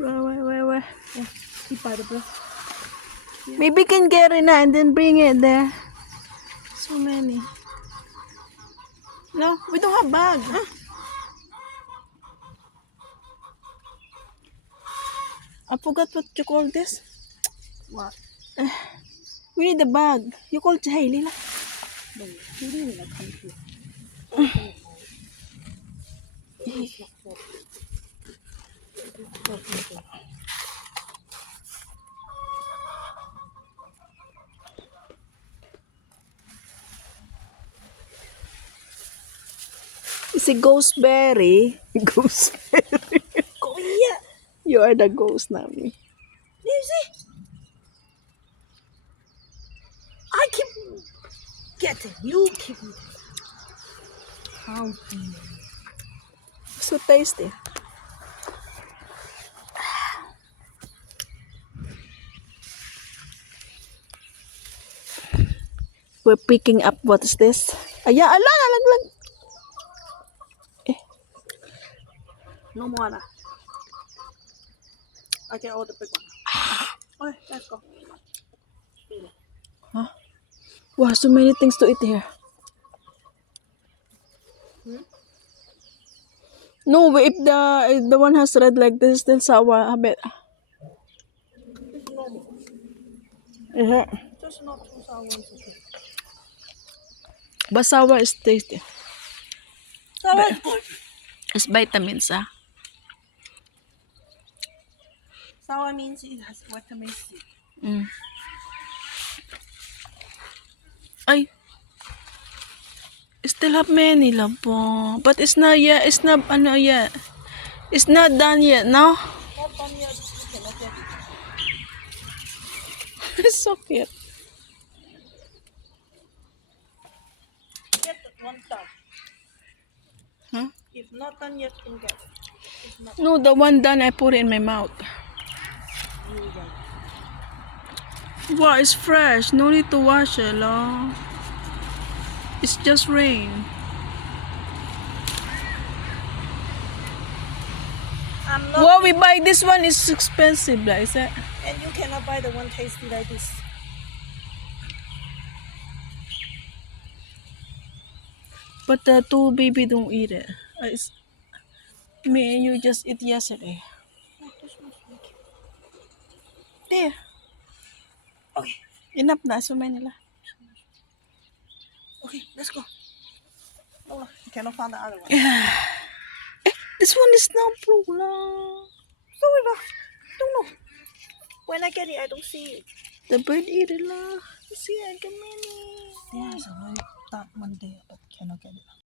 Where? Yeah, keep by the breath. Yeah. Maybe can get it now and then bring it there. So many. No, we don't have bag. Huh? I forgot what you call this. What? We need a bag. You call it Hailey lah. No, you really not come here. It's a gooseberry. Gooseberry. Go here. You are the ghost, Nami. You see? I keep getting. You keep. How do you? So tasty. We're picking up what is this? Ayan, alaglag. No more lah. I get all the big one. Okay, let's go. Huh? Wow, so many things to eat here. No, if the one has red like this, then sour a bit. It's normal. Yeah. Just not too sour. It's okay. But sour is tasty. Sour is good. It's vitamins, ah. Sour means it has vitamin C. Mm. Ay. Still have many love po. But it's not yet. It's not ano yet. It's not done yet, no? Not done yet. You cannot get it. It's so cute. Get that one done. Huh? If not done yet, you can get it. If not, No, the one done I put it in my mouth. you will. Wow, it's fresh. No need to wash it, lo. It's just rain. I'm not. Wow, we buy this one is expensive, like, is it? And you cannot buy the one tasty like this. But the two baby don't eat it. It's, me and you just eat yesterday. Oh, this one's really cute. There. Okay, Enough na. So many lah. okay, let's go. Oh, you cannot find the other one. This one is not blue lah. Sorry lah. Don't know. When I get it, I don't see it. The bird eat it lah. See, I got many. There's a very dark one there, but cannot get it.